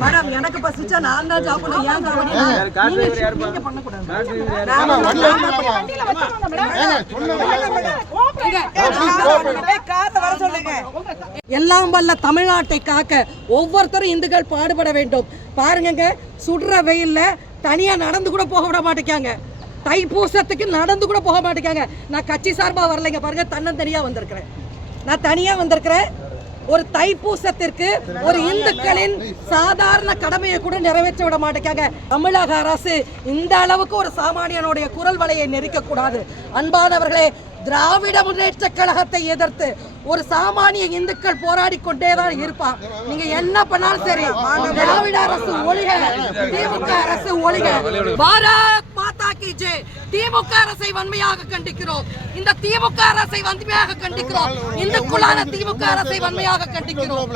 Madam எனக்கு பசிச்சா நான் தான் சாப்பிடணும். ஏன் எல்லாம் வல்ல தமிழ்நாட்டை காக்க ஒவ்வொருத்தரும் இந்துக்கள் பாடுபட வேண்டும். பாருங்க, சுடுற வெயில்ல தனியா நடந்து கூட போக விட மாட்டேங்காங்க. தைப்பூசத்துக்கு நடந்து கூட போக மாட்டேங்காங்க. நான் கட்சி சார்பா வரலைங்க, பாருங்க தன்னந்தனியா வந்திருக்கிறேன். நான் தனியா வந்திருக்கிறேன். ஒரு தைப்பூசத்திற்கு ஒரு இந்துக்களின் சாதாரண கடமையை கூட நிறைவேற்ற விட மாட்டேங்காங்க. தமிழக அரசு இந்த அளவுக்கு ஒரு சாமானியனுடைய குரல் வலையை நெரிக்க கூடாது. அன்பானவர்களே, திராவிட முன்னேற்ற கழகத்தை எதிர்த்து ஒரு சாமானிய இந்துக்கள் போராடி கொண்டேதான் இருப்பான். நீங்க என்ன பண்ணாலும் சரி, திராவிட அரசு ஒழிக, திமுக அரசு ஒழிக. பாரத் மாதா கி ஜெய். திமுக அரசை வன்மையாக கண்டிக்கிறோம். இந்த திமுக அரசை வன்மையாக கண்டிக்கிறோம். இந்துக்குள்ளான திமுக அரசை வன்மையாக கண்டிக்கிறோம்.